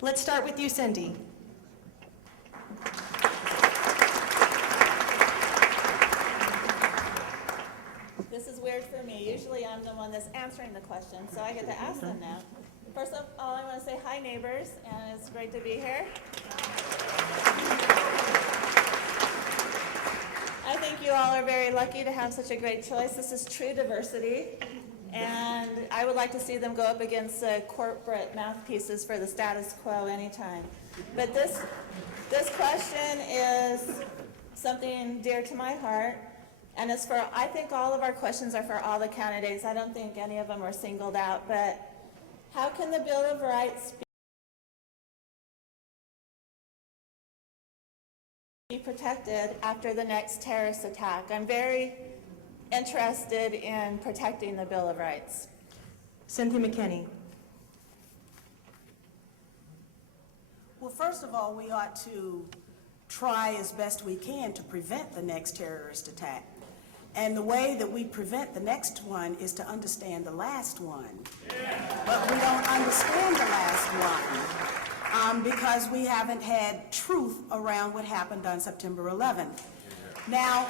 Let's start with you, Cindy. This is weird for me. Usually I'm the one that's answering the question, so I get to ask them now. First of all, I want to say hi, neighbors, and it's great to be here. I think you all are very lucky to have such a great choice. This is true diversity, and I would like to see them go up against corporate mouthpieces for the status quo anytime. But this question is something dear to my heart. And it's for, I think all of our questions are for all the candidates. I don't think any of them are singled out, but how can the Bill of Rights be protected after the next terrorist attack? I'm very interested in protecting the Bill of Rights. Cynthia McKinney. Well, first of all, we ought to try as best we can to prevent the next terrorist attack. And the way that we prevent the next one is to understand the last one. But we don't understand the last one because we haven't had truth around what happened on September 11th. Now,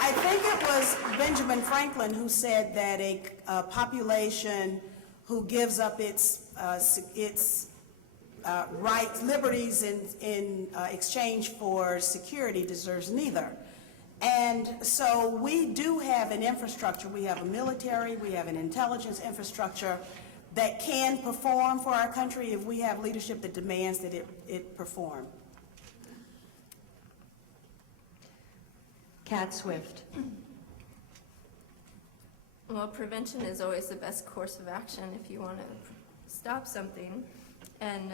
I think it was Benjamin Franklin who said that a population who gives up its rights, liberties in exchange for security deserves neither. And so we do have an infrastructure. We have a military, we have an intelligence infrastructure that can perform for our country if we have leadership that demands that it perform. Cat Swift. Well, prevention is always the best course of action if you want to stop something. And,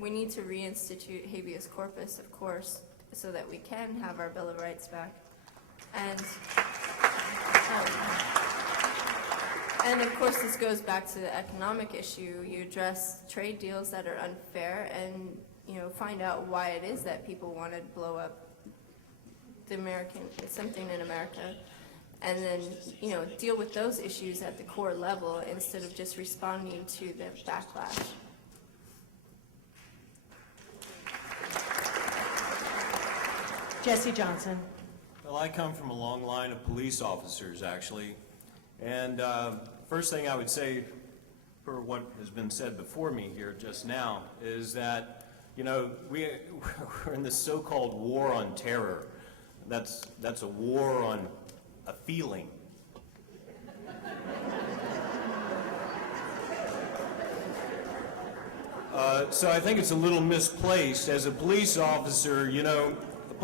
we need to reinstitute habeas corpus, of course, so that we can have our Bill of Rights back. And of course, this goes back to the economic issue. You address trade deals that are unfair and, find out why it is that people want to blow up something in America. And then, deal with those issues at the core level instead of just responding to the backlash. Jesse Johnson. Well, I come from a long line of police officers, actually. And first thing I would say, for what has been said before me here just now, is that, we're in this so-called war on terror. That's a war on a feeling. So I think it's a little misplaced. As a police officer, a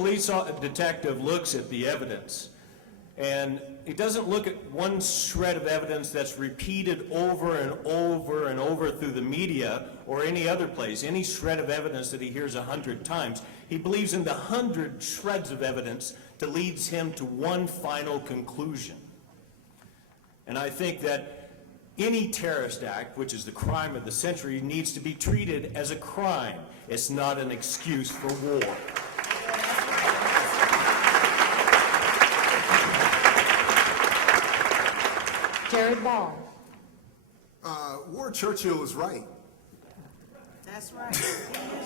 police detective looks at the evidence, and he doesn't look at one shred of evidence that's repeated over and over and over through the media or any other place, any shred of evidence that he hears 100 times. He believes in the 100 shreds of evidence that leads him to one final conclusion. And I think that any terrorist act, which is the crime of the century, needs to be treated as a crime. It's not an excuse for war. Jared Ball. Ward Churchill is right. That's right.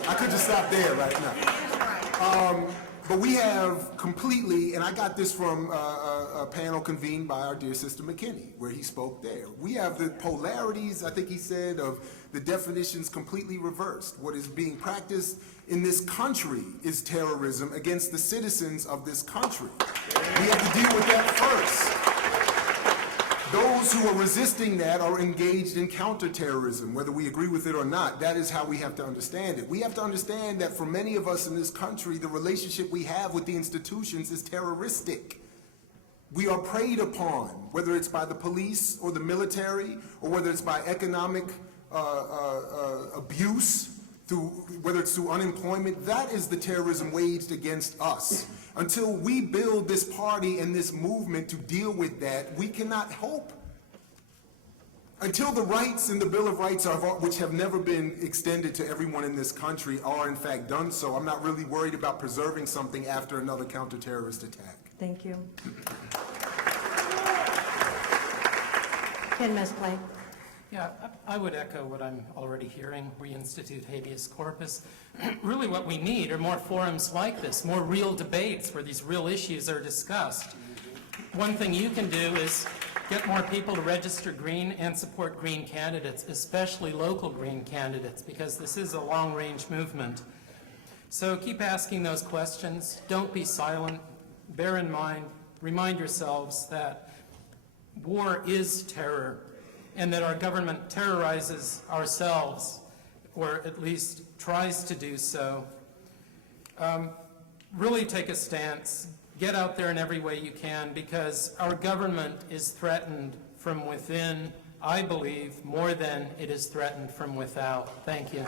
I could just stop there right now. He is right. But we have completely, and I got this from a panel convened by our dear sister McKinney, where he spoke there. We have the polarities, I think he said, of the definitions completely reversed. What is being practiced in this country is terrorism against the citizens of this country. We have to deal with that first. Those who are resisting that are engaged in counterterrorism, whether we agree with it or not. That is how we have to understand it. We have to understand that for many of us in this country, the relationship we have with the institutions is terroristic. We are preyed upon, whether it's by the police or the military, or whether it's by economic abuse, whether it's through unemployment. That is the terrorism waged against us. Until we build this party and this movement to deal with that, we cannot hope. Until the rights in the Bill of Rights, which have never been extended to everyone in this country, are in fact done so, I'm not really worried about preserving something after another counterterrorist attack. Thank you. Ken Mesplay. Yeah, I would echo what I'm already hearing, reinstitute habeas corpus. Really what we need are more forums like this, more real debates where these real issues are discussed. One thing you can do is get more people to register Green and support Green candidates, especially local Green candidates, because this is a long-range movement. So keep asking those questions. Don't be silent. Bear in mind, remind yourselves that war is terror, and that our government terrorizes ourselves, or at least tries to do so. Really take a stance. Get out there in every way you can, because our government is threatened from within, I believe, more than it is threatened from without. Thank you.